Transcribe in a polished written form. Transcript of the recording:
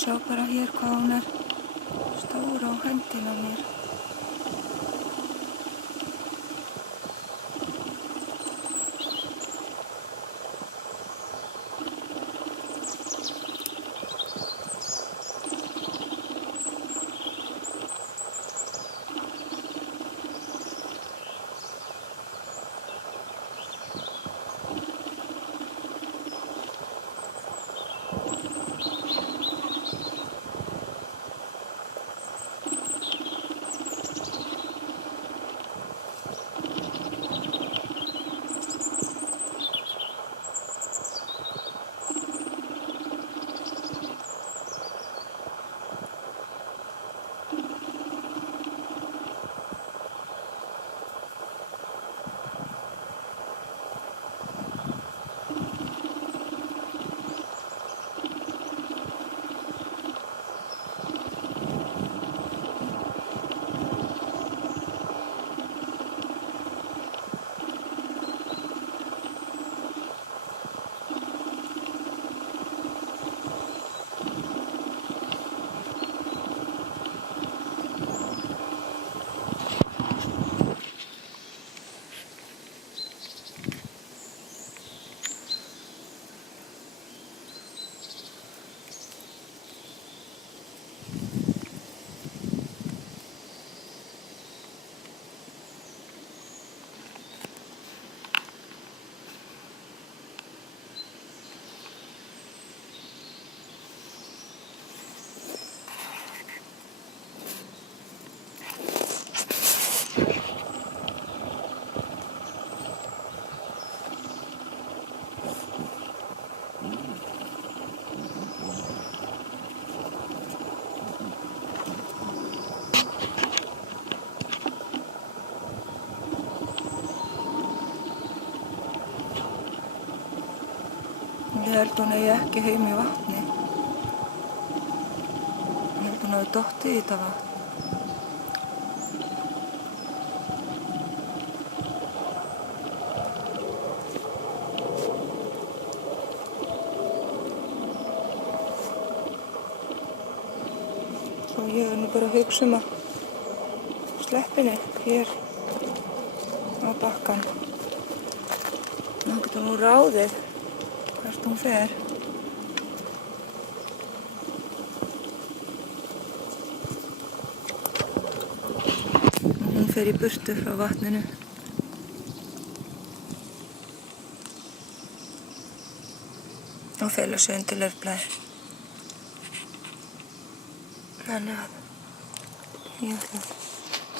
Sjá bara hér hvað hún er stór á höndina mér. Ég held hún eigi ekki heim í vatni. Ég held hún hafi dottið í þetta vatn. Svo ég er nú bara að hugsa að sleppa henni hér á bakkann. Nú getur hún ráðið hvert hún fer. Hún fer í burtu frá vatninu. Og fela sig undir laufblaði. Þannig að ég ætla